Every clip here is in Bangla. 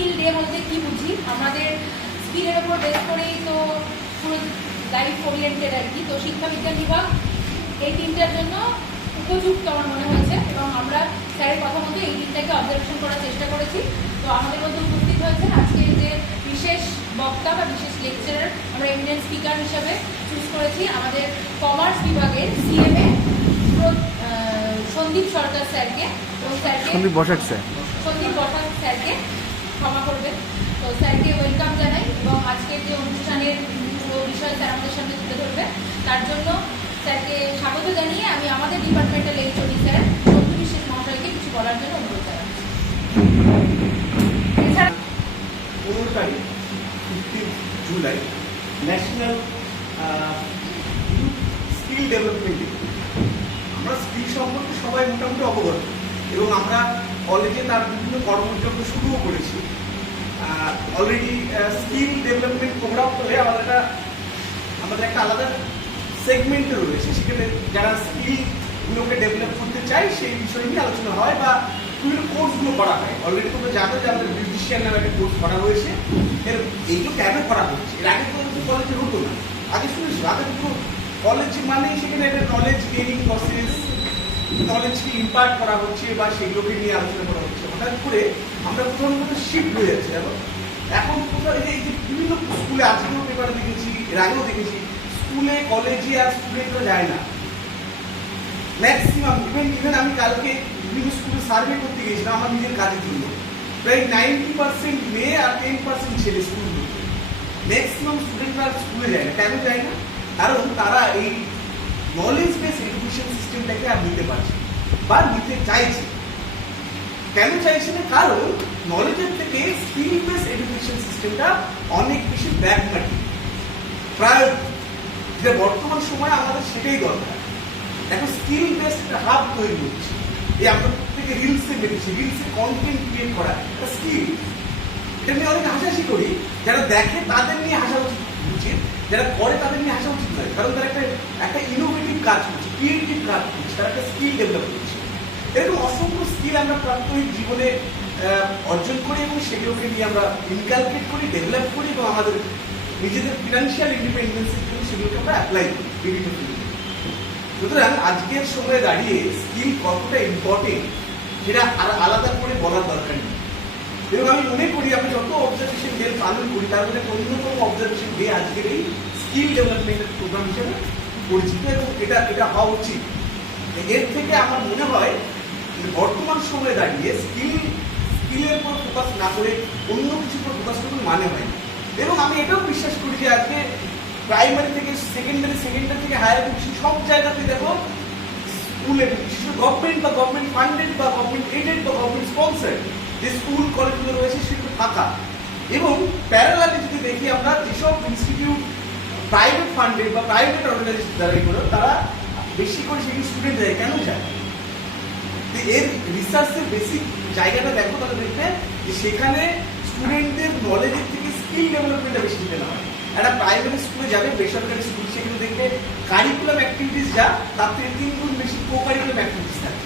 স্কিল ডে বলতে কি বুঝি, আমাদের স্কিলের ওপর বেস করেই তো পুরো লাইফ ওরিয়েন্টেড আর কি। তো শিক্ষাবিজ্ঞান বিভাগ এই দিনটার জন্য উপযুক্ত আমার মনে হয়েছে এবং আমরা স্যারের কথা মতো এই দিনটাকে অবজারভেশন করার চেষ্টা করেছি। তো আমাদের মধ্যে উপস্থিত হয়েছেন আজকে যে বিশেষ বক্তা বা বিশেষ লেকচারার, আমরা এমিনেন্ট স্পিকার হিসাবে চুজ করেছি আমাদের কমার্স বিভাগের সিএমএ সন্দীপ সরকার স্যারকে। তো স্যারকে সন্দীপ বসাক স্যারকে ক্ষমা করবেন। তো স্যারকে ওয়েলকাম জানাই এবং আজকের যে অনুষ্ঠানের পুরো বিষয় স্যার আমাদের সামনে তুলে ধরবে তার জন্য স্যারকে স্বাগত জানিয়ে আমি আমাদের ডিপার্টমেন্টাল এইচওডি স্যার বন্ধু বিশেষ মহাশয়কে কিছু বলার জন্য অনুরোধ জানাচ্ছি। এছাড়া 15 তারিখ 15 July national skill development day. আমরা স্কিল সম্পর্কে সবাই মোটামুটি অবগত এবং আমরা কলেজে তার বিভিন্ন কর্মযজ্ঞ শুরুও করেছি। অলরেডি স্কিল ডেভেলপমেন্ট প্রোগ্রাম করে আমাদের একটা আলাদা সেগমেন্টে রয়েছে, সেখানে যারা স্কিলগুলোকে ডেভেলপ করতে চায় সেই বিষয় নিয়ে আলোচনা হয় বা বিভিন্ন কোর্সগুলো করা হয়। অলরেডি তোমরা জানো যে আমাদের বিউটিশিয়ান নামে একটা কোর্স করা হয়েছে। এইগুলো কেন করা হচ্ছে? এর আগে তো কলেজে হতো না, আগে শুনেছি আগে তো কলেজ মানে সেখানে একটা নলেজ গেইনিং প্রসেস, নলেজকে ইম্পার্ট করা হচ্ছে বা সেগুলোকে নিয়ে আলোচনা করা হচ্ছে। হঠাৎ করে আমরা কোথাও শিফট হয়ে যাচ্ছে। এখন কোথাও এই যে বিভিন্ন স্কুলে আজকেও পেপারে দেখেছি, এর আগেও দেখেছি, স্কুলে কলেজে আর স্টুডেন্টরা যায় না ম্যাক্সিমাম। ইভেন আমি কালকে বিভিন্ন স্কুলে সার্ভে করতে গিয়েছিলাম আমার নিজের কাজের জন্য। প্রায় 90% মেয়ে আর 10% ছেলে স্কুলগুলো। ম্যাক্সিমাম স্টুডেন্টরা স্কুলে যায় না। কেন যায় না? কারণ তারা এই নলেজ বেস এডুকেশন সিস্টেমটাকে আর নিতে পারছে বা নিতে চাইছে। কেন চাইছে না? কারণ নলেজের থেকে স্কিল বেস এডুকেশন সিস্টেমটা অনেক বেশি ব্যাকম্যাটিক প্রায়, যে বর্তমান সময়ে আমাদের সেটাই দরকার। এখন স্কিল বেসড হাব তৈরি হচ্ছে। এই আমরা প্রত্যেকে রিলসে মেরেছি, রিলসে কন্টেন্ট ক্রিয়েট করা একটা স্কিল। এটা নিয়ে অনেক হাসাহাসি করি। যারা দেখে তাদের নিয়ে হাসা উচিত, যারা করে তাদের নিয়ে হাসা উচিত নয়। কারণ তারা একটা ইনোভেটিভ কাজ করছে, ক্রিয়েটিভ কাজ করছে, তারা একটা স্কিল ডেভেলপ করছে। এরকম অসংখ্য স্কিল আমরা প্রাত্যহিক জীবনে অর্জন করি এবং সেগুলোকে নিয়ে আমরা ইনকালকেট করি, ডেভেলপ করি এবং আমাদের নিজেদের ফিনান্সিয়াল ইন্ডিপেন্ডেন্সের জন্য সেগুলোকে আমরা অ্যাপ্লাই করি বিভিন্ন ফিল্ডে। সুতরাং আজকের সময়ে দাঁড়িয়ে স্কিল কতটা ইম্পর্টেন্ট সেটা আর আলাদা করে বলার দরকার নেই। এবং আমি মনে করি আমি যত অবজারভেশন ডে পালন করি তার মধ্যে অন্যতম অবজারভেশন ডে আজকের এই স্কিল ডেভেলপমেন্টের প্রোগ্রাম হিসেবে পরিচিত এবং এটা হওয়া উচিত। এর থেকে আমার মনে হয় বর্তমান সময়ে দাঁড়িয়ে স্কিলের উপর ফোকাস না করে অন্য কিছুর উপর ফোকাস করতে মানে হয় না। এবং আমি এটাও বিশ্বাস করি যে আজকে প্রাইমারি থেকে সেকেন্ডারি থেকে হায়ার এডুকেশন সব জায়গাতে দেখো স্কুলে বিশেষ গভর্নমেন্ট বা গভর্নমেন্ট ফান্ডেড বা গভর্নমেন্ট এডেড বা গভর্নমেন্ট স্পন্সার্ড যে স্কুল কলেজগুলো রয়েছে সেগুলো ফাঁকা। এবং প্যারালালি যদি দেখি আমরা যেসব ইনস্টিটিউট প্রাইভেট ফান্ডেড বা প্রাইভেট অর্গানাইজেশন দ্বারা এগুলো তারা বেশি করে সেগুলো স্টুডেন্ট যায়। কেন যায়? এর রিসার্চের বেসিক জায়গাটা দেখো, তাহলে দেখবে যে সেখানে স্টুডেন্টদের নলেজের থেকে স্কিল ডেভেলপমেন্টটা বেশি দিতে হয়। একটা প্রাইমারি স্কুলে যাবে, বেসরকারি স্কুল, সেখানে দেখবে কারিকুলাম অ্যাক্টিভিটিস যা তার থেকে 3 গুণ বেশি কো কারিকুলাম অ্যাক্টিভিটিস থাকে।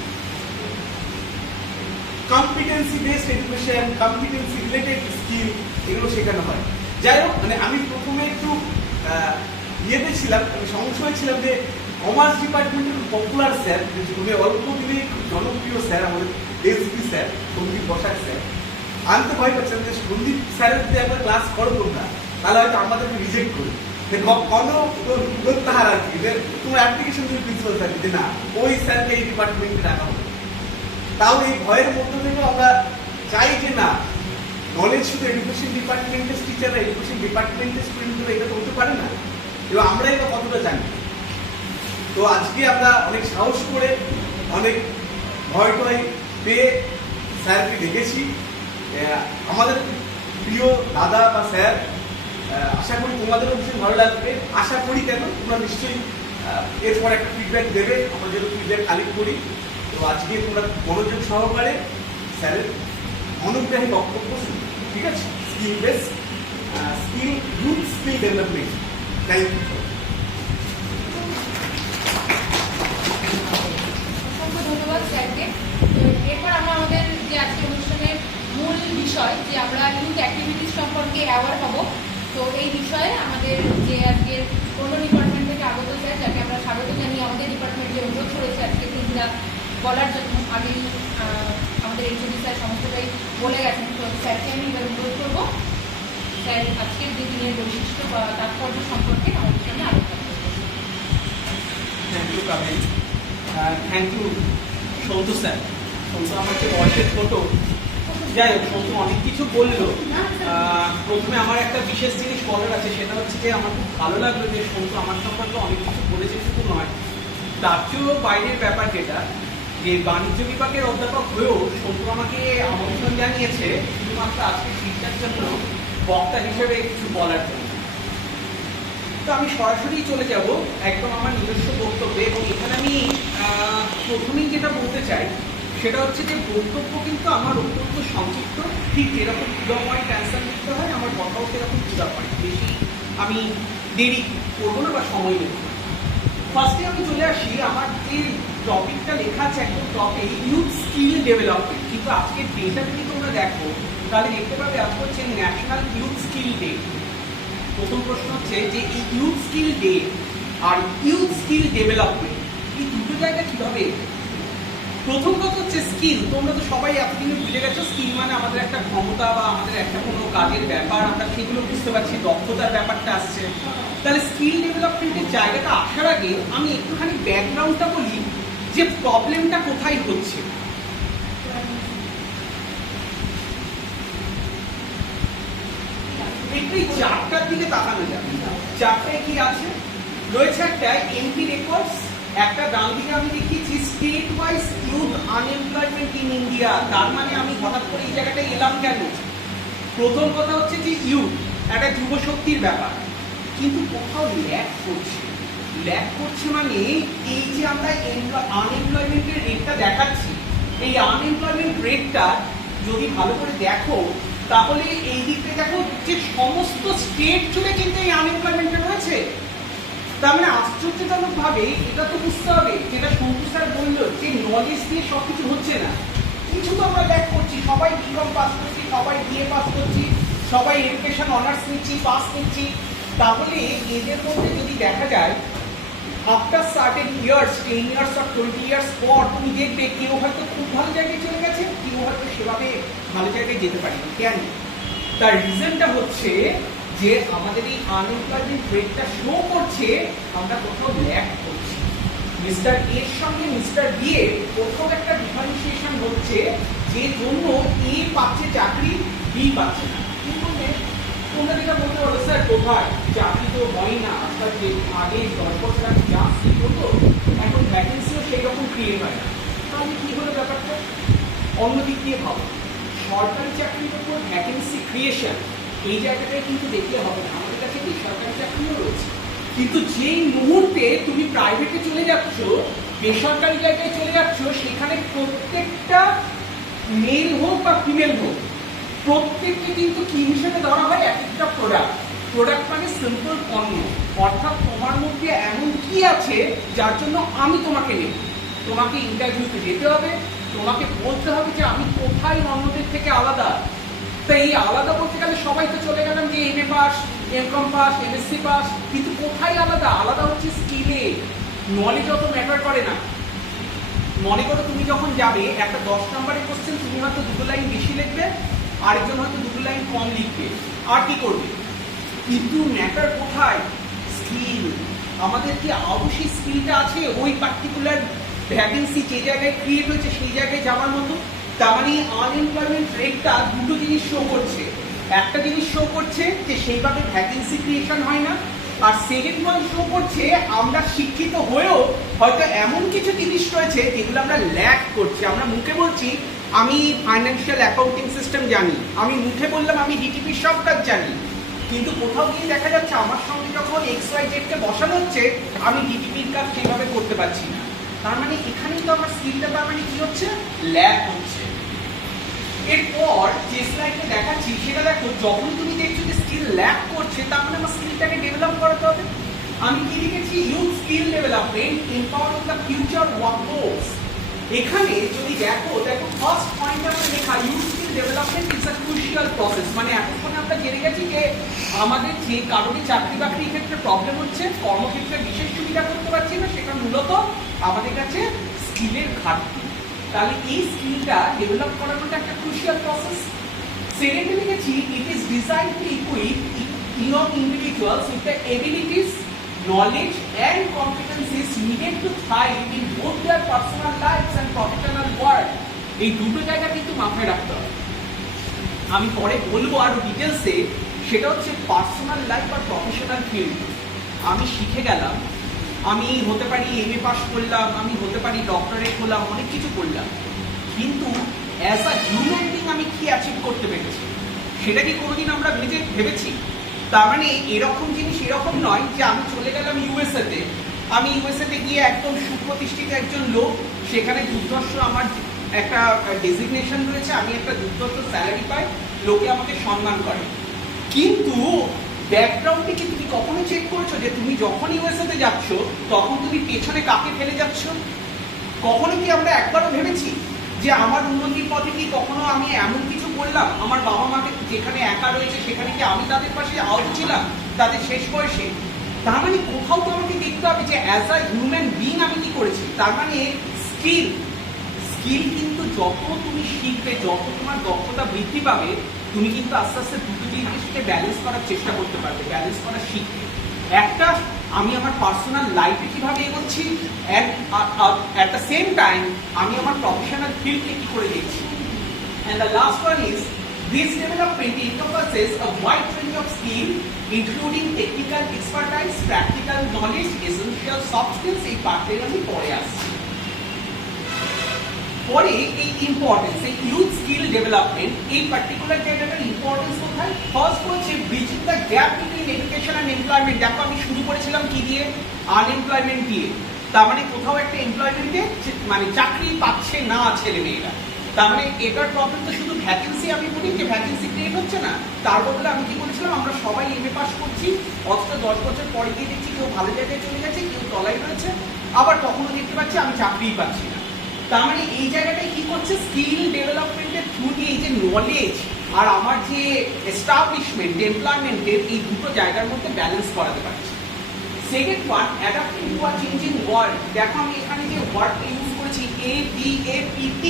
Competency based education, competency related skill এগুলো শেখানো হয়। যাই হোক, মানে আমি প্রথমে একটু ইয়েতে ছিলাম, সংশয় ছিলাম যে কমার্স ডিপার্টমেন্টের পপুলার স্যার, উনি অল্প দিনে জনপ্রিয় স্যার, আমাদের SP sir Sandeep Basak sir. আমি তো ভয় পাচ্ছিলাম যে সন্দীপ স্যারের যদি একবার ক্লাস করো তোমরা তাহলে হয়তো আমাদেরকে রিজেক্ট করবে তাহার আর কি, তোমার অ্যাপ্লিকেশন যদি প্রিন্সিপাল থাকে যে না ওই স্যারকে এই ডিপার্টমেন্টে রাখা হবে। তাও এই ভয়ের মধ্যে থেকে আমরা চাই যে না, নলেজ শুধু এডুকেশন ডিপার্টমেন্টের টিচাররা, এডুকেশন ডিপার্টমেন্টের স্টুডেন্টরা এটা তো হতে পারে না, এবং আমরা এটা কতটা জানি। তো আজকে আমরা অনেক সাহস করে, অনেক ভয় টয় পেয়ে স্যারকে ডেকেছি। আমাদের প্রিয় দাদা বা স্যার, আশা করি তোমাদেরও ভীষণ ভালো লাগবে। আশা করি কেন, তোমরা নিশ্চয়ই এরপর একটা ফিডব্যাক দেবে, আমরা যেন ফিডব্যাক কালেক্ট করি। তো আজকে তোমরা মনোযোগ সহকারে স্যারের অনুগ্রাহী বক্তব্য শুনবে, ঠিক আছে? Skill base youth skill development. Thank you. অসংখ্য ধন্যবাদ স্যারকে। এরপর আমরা আমাদের যে আজকে অনুষ্ঠানের মূল বিষয় যে আমরা ইউথ অ্যাক্টিভিটিস সম্পর্কে অ্যাওয়ার হব। তো এই বিষয়ে আমাদের যে আজকের অন্য ডিপার্টমেন্ট থেকে আগত স্যার, যাকে আমরা স্বাগত জানিয়ে আমাদের ডিপার্টমেন্টে অনুরোধ করেছে আজকে দিনটা বলার জন্য। আমি আমাদের এইচওডি স্যার সমস্তটাই বলে গেছেন, তো স্যারকে আমি এবার অনুরোধ করবো স্যার আজকের যে দিনের বৈশিষ্ট্য বা তাৎপর্য সম্পর্কে আমাদের সামনে আলোচনা করবেন। Thank you Kaveri, thank you Santu sir. Santu আমার যে বয়সে ছোট, যাই হোক সন্তু অনেক কিছু বললো। প্রথমে আমার একটা বিশেষ জিনিস বলার আছে, সেটা হচ্ছে যে আমার খুব ভালো লাগলো যে সন্তু আমার সম্পর্কে অনেক কিছু বলেছে, শুধু নয় তার চেয়েও বাইরের ব্যাপার যেটা, যে বাণিজ্য বিভাগের অধ্যাপক হয়েও সন্তু আমাকে আমন্ত্রণ জানিয়েছে শুধুমাত্র আজকে শিক্ষার জন্য বক্তা হিসেবে কিছু বলার জন্য। তো আমি সরাসরি চলে যাব একদম আমার নিজস্ব বক্তব্যে, এবং এখানে আমি প্রথমেই যেটা বলতে চাই সেটা হচ্ছে যে বক্তব্য কিন্তু আমার অত্যন্ত সংক্ষিপ্ত, ঠিক যেরকম পূজা পয়েন্ট অ্যান্সার দিতে হয় আমার কথাও সেরকম পূজা পয়েন্ট, বেশি আমি দেরি করবো না বা সময় নেব না। ফার্স্টে আমি চলে আসি আমার যে টপিকটা লেখা আছে একদম টপে, ইউথ স্কিল ডেভেলপমেন্ট। কিন্তু আজকের ডেটা যদি তোমরা দেখো তাহলে দেখতে পাবে আজকে হচ্ছে ন্যাশনাল ইউথ স্কিল ডে। প্রথম প্রশ্ন হচ্ছে যে এই ইউথ স্কিল ডে আর ইউথ স্কিল ডেভেলপমেন্ট এই দুটো জায়গা কিভাবে? প্রথম কথা হচ্ছে স্কিল। তোমরা তো সবাই এতদিনে বুঝে গেছো স্কিল মানে আমাদের একটা ক্ষমতা বা আমাদের একটা কোনো কাজের ব্যাপার, আমরা সেগুলো বুঝতে পারছি, দক্ষতার ব্যাপারটা আসছে। তাহলে স্কিল ডেভেলপমেন্টের জায়গাটা আসার আগে আমি একটুখানি ব্যাকগ্রাউন্ডটা বলি যে প্রবলেমটা কোথায় হচ্ছে। একটু এই চারটার দিকে তাকানো যাবে। চারটায় কি আছে? রয়েছে একটা এমপি রেকর্ডস, একটা ডান দিকে আমি দেখিয়েছি state wise youth unemployment in India. তার মানে আমি হঠাৎ করে এই জায়গাটায় এলাম কেন? প্রথম কথা হচ্ছে যে ইউথ একটা যুব শক্তির ব্যাপার, কিন্তু কোথাও ল্যাক করছে। ল্যাক করছে মানে এই যে আমরা আনএমপ্লয়মেন্টের রেটটা দেখাচ্ছি, এই আনএমপ্লয়মেন্ট রেটটা যদি ভালো করে দেখো তাহলে এই দিকটা দেখো যে সমস্ত স্টেট জুড়ে কিন্তু এই আনএমপ্লয়মেন্টটা রয়েছে। তার মানে আশ্চর্যজনক ভাবে এটা তো বুঝতে হবে, যেটা সন্তু স্যার বলল যে নলেজ দিয়ে সবকিছু হচ্ছে না, কিছু তো আমরা ল্যাক করছি। সবাই বিকম পাস করছি, সবাই বিএ পাস করছি, সবাই এডুকেশন অনার্স নিচ্ছি, পাস নিচ্ছি। তাহলে এদের মধ্যে যদি দেখা যায় আফটার সার্টেন ইয়ার্স, 10 ইয়ার্স আর 20 ইয়ার্স পর তুমি দেখবে কেউ হয়তো খুব ভালো জায়গায় চলে গেছে, কেউ হয়তো সেভাবে ভালো জায়গায় যেতে পারেনি। কেন? তার রিজনটা হচ্ছে যে আমাদের এই আনএমপ্লয়মেন্ট রেটটা শো করছে আমরা কোথাও ল্যাক করছি। মিস্টার এর সঙ্গে মিস্টার বি এর কোথাও একটা ডিফারেন্সিয়েশন হচ্ছে, যে জন্য এ পাচ্ছে চাকরি, বি পাচ্ছে না। কি বলবে? তোমরা যেটা বলতে পারো স্যার কোথায় চাকরি তো হয় না, আজকাল যে আগে 10 বছর আগে যা সিট হতো এখন ভ্যাকেন্সিও সেই রকম ক্রিয়েট হয় না। তাহলে কি হলো ব্যাপারটা? অন্যদিক দিয়ে ভাবো, সরকারি চাকরির উপর ভ্যাকেন্সি ক্রিয়েশন এই জায়গাটায় কিন্তু দেখতে হবে না, আমাদের কাছে বেসরকারি চাকরিও রয়েছে। কিন্তু যেই মুহূর্তে তুমি প্রাইভেটে চলে যাচ্ছ, বেসরকারি জায়গায় চলে যাচ্ছ, সেখানে প্রত্যেকটা মেল হোক বা ফিমেল হোক প্রত্যেককে কিন্তু কি হিসেবে ধরা হয়? এক একটা প্রোডাক্ট। প্রোডাক্ট মানে সিম্পল পণ্য, অর্থাৎ তোমার মধ্যে এমন কি আছে যার জন্য আমি তোমাকে নেব। তোমাকে ইন্টারভিউতে যেতে হবে, তোমাকে বলতে হবে যে আমি কোথায় অন্যদের থেকে আলাদা। তাই এই আলাদা বলতে গেলে সবাই তো চলে গেলাম যে MA pass, MCom pass, MSc pass, কিন্তু কোথায় আলাদা? আলাদা হচ্ছে স্কিলে। নলেজ অত ম্যাটার করে না। মনে করো তুমি যখন যাবে একটা 10 নম্বরের কোশ্চেন, তুমি হয়তো 2 লাইন বেশি লিখবে, আরেকজন হয়তো 2 লাইন কম লিখবে, আর কি করবে? কিন্তু ম্যাটার কোথায়? স্কিল। আমাদের কি অবশ্যই স্কিলটা আছে ওই পার্টিকুলার ভ্যাকেন্সি যে জায়গায় ক্রিয়েট হয়েছে সেই জায়গায় যাওয়ার মতো? তার মানে আনএমপ্লয়মেন্ট রেটটা দুটো জিনিস শো করছে। একটা জিনিস শো করছে যে সেইভাবে ভ্যাকেন্সি ক্রিয়েশন হয় না, আর সেকেন্ড ওয়ান শো করছে আমরা শিক্ষিত হয়েও হয়তো এমন কিছু জিনিস রয়েছে যেগুলো আমরা ল্যাক করছি। আমরা মুখে বলছি আমি ফাইন্যান্সিয়াল অ্যাকাউন্টিং সিস্টেম জানি, আমি মুখে বললাম আমি ডিটিপি সব কাজ জানি, কিন্তু কোথাও গিয়ে দেখা যাচ্ছে আমার সঙ্গে যখন XYZ কে বসানো হচ্ছে আমি ডিটিপির কাজ সেইভাবে করতে পারছি না। তার মানে এখানেই তো আমার স্কিলটা তার মানে কি হচ্ছে? ল্যাক হচ্ছে। এরপর যে স্লাইডে দেখাচ্ছি সেটা দেখো, যখন তুমি দেখছো যে স্কিল ল্যাক করছে তার মানে আমার স্কিলটাকে ডেভেলপ করাতে হবে। আমি কি লিখেছি? Youth skill development empowering the future workforce. এখানে যদি দেখো ফার্স্ট পয়েন্ট আমরা লেখা youth skill development is a crucial process, মানে এতক্ষণে আমরা জেনে গেছি যে আমাদের যে কারণে চাকরি বাকরির ক্ষেত্রে প্রবলেম হচ্ছে, কর্মক্ষেত্রে বিশেষ সুবিধা করতে পারছি না, সেটা মূলত আমাদের কাছে স্কিলের ঘাটতি। তাহলে এই স্কিলটা ডেভেলপ করানোটা একটা ক্রুশিয়াল প্রসেস। সেকেন্ডে লিখেছি it is design to equip young individuals with the abilities, knowledge and competencies needed to thrive in both their personal lives and professional world. এই দুটো জায়গা কিন্তু মাথায় রাখতে হবে। আমি পরে বলবো আরো ডিটেলসে, সেটা হচ্ছে পার্সোনাল লাইফ আর প্রফেশনাল ফিল্ড। আমি শিখে গেলাম, আমি হতে পারি এমএ পাস করলাম, আমি হতে পারি ডক্টরেট হলাম, অনেক কিছু করলাম, কিন্তু অ্যাজ আ হিউম্যান বিং আমি কি অ্যাচিভ করতে পেরেছি সেটা কি কোনোদিন আমরা ভেবেছি? তার মানে এরকম জিনিস এরকম নয় যে আমি চলে গেলাম ইউএসএতে, আমি ইউএসএতে গিয়ে একদম সুপ্রতিষ্ঠিত একজন লোক, সেখানে দুর্ধর্ষ আমার একটা ডেজিগনেশন রয়েছে, আমি একটা দুর্ধর্ষ স্যালারি পাই, লোকে আমাকে সম্মান করে, কিন্তু ব্যাকগ্রাউন্ডে কি তুমি কখনো চেক করেছো যে তুমি যখন ইউএসএতে যাচ্ছ তখন তুমি পেছনে কাকে ফেলে যাচ্ছ? কখনো কি আমরা একবারও ভেবেছি যে আমার উন্নতির পথে কি কখনো আমি এমন কিছু করলাম, আমার বাবা মাকে যেখানে একা রয়েছে সেখানে কি আমি তাদের পাশে আউট ছিলাম তাদের শেষ বয়সে? তার মানে কোথাও তো আমাকে দেখতে হবে যে অ্যাজ আ হিউম্যান বিং আমি কি করেছি। তার মানে স্কিল কিন্তু যত তুমি শিখবে, যত তোমার দক্ষতা বৃদ্ধি পাবে, তুমি কিন্তু আস্তে আস্তে দুটো জিনিসকে ব্যালেন্স করার চেষ্টা করতে পারবে, ব্যালেন্স করা শিখবে। একটা, আমি আমার পার্সোনাল লাইফে কিভাবে এগোচ্ছি, অ্যাট দ্য সেম টাইম আমি আমার প্রফেশনাল ফিল্ডকে কি করে দেখছি। And the last one is this development encompasses a wide range of skill including technical expertise, practical knowledge, essential soft skills। এই পার্টে আমি পরে আসছি। পরে এই ইম্পর্টেন্স, এই ইউথ স্কিল ডেভেলপমেন্ট, এই পার্টিকুলার জায়গাটার ইম্পর্টেন্স কোথায়? ফার্স্ট হচ্ছে bridging the gap between education and employment. দেখো আমি শুরু করেছিলাম কি দিয়ে? আনএমপ্লয়মেন্ট দিয়ে। তার মানে কোথাও একটা এমপ্লয়মেন্টে মানে চাকরি পাচ্ছে না ছেলে মেয়েরা, তার মানে এটার প্রবলেম তো শুধু ভ্যাকেন্সি, আমি বলি যে ভ্যাকেন্সি ক্রিয়েট হচ্ছে না, তার বদলে আমি কি বলেছিলাম আমরা সবাই এমএ পাস করছি, অথচ 10 বছর পরে গিয়ে দেখছি কেউ ভালো জায়গায় চলে গেছে, কেউ তলায় রয়েছে, আবার কখনো দেখতে পাচ্ছি আমি চাকরিই পাচ্ছি না। তার মানে এই জায়গাটায় কি করছে? স্কিল ডেভেলপমেন্টের থ্রু দিয়ে এই যে নলেজ আর আমার যে এস্টাবলিশমেন্ট এমপ্লয়মেন্টের, এই দুটো জায়গার মধ্যে ব্যালেন্স করাতে পারছি। Second one, adapting to a changing world. দেখো আমি এখানে যে ওয়ার্ডটা ইউজ করেছি ADAPT,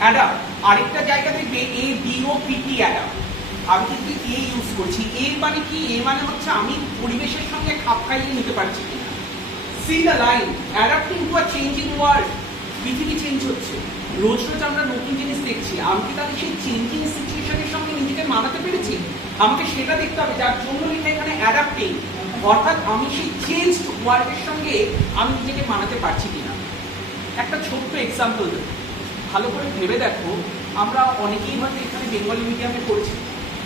অ্যাডাপ্ট। আরেকটা জায়গা দেখবে ADOPT, অ্যাডাপ্ট। আমি কিন্তু এ ইউজ করছি। এ মানে কি? এ মানে হচ্ছে আমি পরিবেশের সঙ্গে খাপ খাইয়ে নিতে পারছি কিনা। C the line, adapting to a changing world. পৃথিবী চেঞ্জ হচ্ছে, রোজ রোজ আমরা নতুন জিনিস দেখছি, আমি কি তাহলে সেই চেঞ্জিং সিচুয়েশনের সঙ্গে নিজেকে মানাতে পেরেছি? আমাকে সেটা দেখতে হবে, যার জন্য লেখা এখানে অ্যাডাপ্টিং, অর্থাৎ আমি সেই চেঞ্জ ওয়ার্ল্ডের সঙ্গে আমি নিজেকে মানাতে পারছি কিনা। একটা ছোট্ট এক্সাম্পল দেব, ভালো করে ভেবে দেখো, আমরা অনেকেই হয়তো এখানে বেঙ্গলি মিডিয়ামে পড়ছি,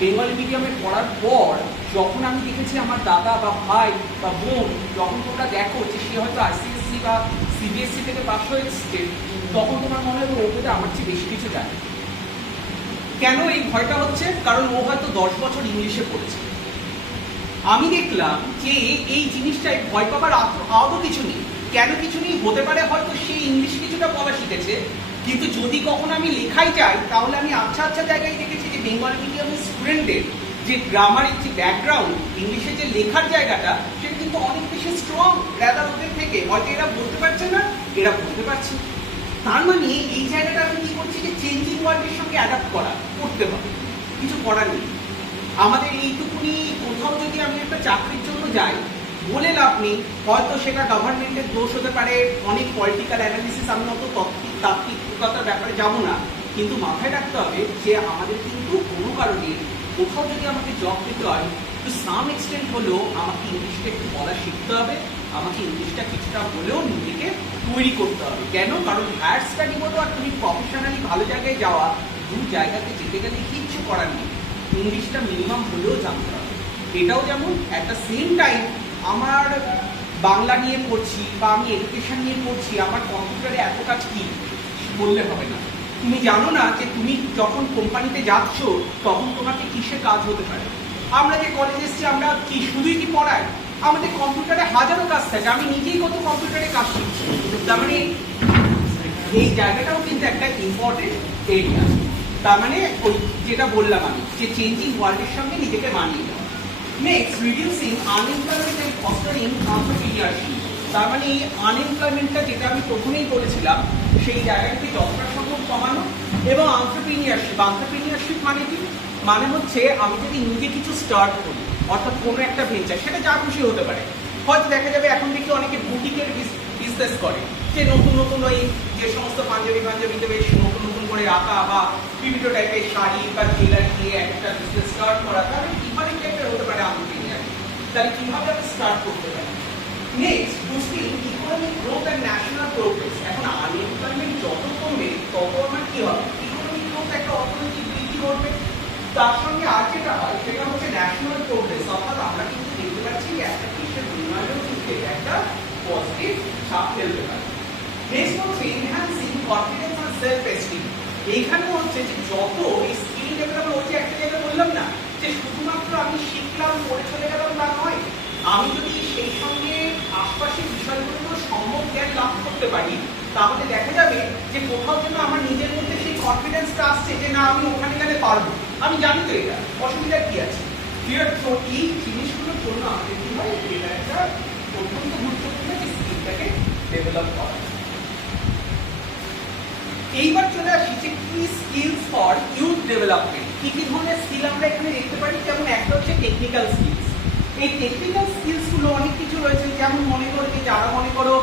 বেঙ্গলি মিডিয়ামে পড়ার পর যখন আমি দেখেছি আমার দাদা বা ভাই বা বোন, যখন তোমরা দেখো যে সে হয়তো আইসিএসসি বা সিবিএসসি থেকে পাস হয়ে এসছে, তখন তোমার মনে হবে ও বোধ আমার চেয়ে বেশি কিছু জানে। কেন এই ভয়টা হচ্ছে? কারণ ও হয়তো 10 বছর ইংলিশে পড়ছে। আমি দেখলাম যে এই জিনিসটাই ভয় পাবার আদৌ কিছু নেই। কেন কিছু নেই? হতে পারে হয়তো সে ইংলিশ কিছুটা বলা শিখেছে, কিন্তু যদি কখনো আমি লেখাই যাই, তাহলে আমি আচ্ছা আচ্ছা জায়গায় দেখেছি যে বেঙ্গলি মিডিয়ামের স্টুডেন্টদের যে গ্রামারের যে ব্যাকগ্রাউন্ড, ইংলিশে যে লেখার জায়গাটা, সেটা কিন্তু অনেক বেশি স্ট্রং রাদার ওদের থেকে। হয়তো এরা বলতে পারছে না, এরা বলতে পারছে। তার মানে এই জায়গাটা আমি কি করছি যে চেঞ্জিং ওয়ার্ল্ডের সঙ্গে অ্যাডাপ্ট করতে হবে, কিছু করার নেই। আমাদের এইটুকুনি কোথাও যদি আমি একটা চাকরির জন্য যাই, বলে লাভ নেই, হয়তো সেটা গভর্নমেন্টের দোষ হতে পারে, অনেক পলিটিক্যাল অ্যানালিসিস, আমি অত তাত্ত্বিকতার ব্যাপারে যাব না, কিন্তু মাথায় রাখতে হবে যে আমাদের কিন্তু কোনো কারণে কোথাও যদি আমাকে জব পেতে হয়, টু সাম এক্সটেন্ট হলেও আমাকে ইংলিশটা একটু বলা শিখতে হবে, আমাকে ইংলিশটা কিছুটা হলেও নিজেকে তৈরি করতে হবে। কেন? কারণ হায়ার স্টাডি বলো আর তুমি প্রফেশনালি ভালো জায়গায় যাওয়া, দু জায়গাতে যেতে গেলে কিচ্ছু করার নেই, ইংলিশটা মিনিমাম হলেও জানতে হবে। এটাও যেমন অ্যাট দ্য সেম টাইম আমার বাংলা নিয়ে পড়ছি বা আমি এডুকেশন নিয়ে পড়ছি, আমার কম্পিউটারে এত কাজ কি বললে হবে না। তুমি জানো না যে তুমি যখন কোম্পানিতে যাচ্ছ তখন তোমাকে কিসের কাজ হতে পারে। আমরা যে কলেজে এসেছি, আমরা কি শুধুই কি পড়াই? আমাদের কম্পিউটারে হাজারো কাজ থাকে, আমি নিজেই কত কম্পিউটারে কাজ শিখছি। তার মানে এই জায়গাটাও কিন্তু একটা ইম্পর্টেন্ট এরিয়া। তার মানে ওই যেটা বললাম আমি, যে চেঞ্জিং ওয়ার্ল্ডের সঙ্গে নিজেকে মানিয়ে নেওয়া। Next, reducing unemployment and fostering entrepreneurship. তার মানে এই আনএমপ্লয়মেন্টটা যেটা আমি প্রথমেই বলেছিলাম, সেই জায়গাটাকে যতটা সম্ভব কমানো, এবং এন্টারপ্রেনিউরশিপ মানে কি? মানে হচ্ছে আমি যদি নিজে কিছু স্টার্ট করি, অর্থাৎ কোনো একটা ভেঞ্চার, সেটা যা খুশি হতে পারে। হয়তো দেখা যাবে এখন দেখি অনেকে বুটিকের বিজনেস করে, যে নতুন নতুন ওই যে সমস্ত পাঞ্জাবিতে বেশ নতুন নতুন করে রাখা বা বিভিন্ন টাইপের শাড়ি বা জুয়েলারি দিয়ে একটা বিজনেস স্টার্ট করা, তাহলে কিভাবে কি একটা হতে পারে এন্টারপ্রেনিউর, তাহলে কিভাবে আমি স্টার্ট করতে পারি। Next, boosting economic growth and national progress. এখন আনএমপ্লয়মেন্ট যত কমবে তত আমার কি হবে? ইকোনমিক গ্রোথ, একটা অর্থনৈতিক বৃদ্ধি ঘটবে। তার সঙ্গে আর যেটা হয় সেটা হচ্ছে ন্যাশনাল প্রোগ্রেস, অর্থাৎ আমরা কিন্তু দেখতে পাচ্ছি যে একটা দেশের উন্নয়নের ক্ষেত্রে একটা পজিটিভ ছাপ ফেলতে পারে। নেক্সট হচ্ছে এনহ্যান্সিং কনফিডেন্স আর সেলফ এস্টিম। এইখানে হচ্ছে যে যত এই স্কিল ডেভেলপমেন্ট হচ্ছে, একটা জায়গায় বললাম না যে শুধুমাত্র আমি শিখলাম পড়ে চলে গেলাম তা নয়, আমি যদি সেই সঙ্গে আশপাশের বিষয়গুলো সম্যক জ্ঞান লাভ করতে পারি, তাহলে দেখা যাবে যে কোথাও যেন আমার নিজের মধ্যে সেই কনফিডেন্সটা আসছে যে না, আমি ওখানে গেলে পারবো, আমি জানি তো এটা অসুবিধা কি আছে। ক্লিয়ার? তো এই জিনিসগুলোর জন্য আমাদের কি হয়, এটা একটা অত্যন্ত গুরুত্বপূর্ণ যে স্কিলটাকে ডেভেলপ করা। এইবার চলে আসি যে কি স্কিলস ফর ইউথ ডেভেলপমেন্ট। কি কি ধরনের স্কিল আমরা এখানে দেখতে পারি? যেমন একটা হচ্ছে টেকনিক্যাল স্কিলস। এই টেকনিক্যাল স্কিলস গুলো অনেক কিছু রয়েছে, যেমন মনে করো যে যারা মনে করো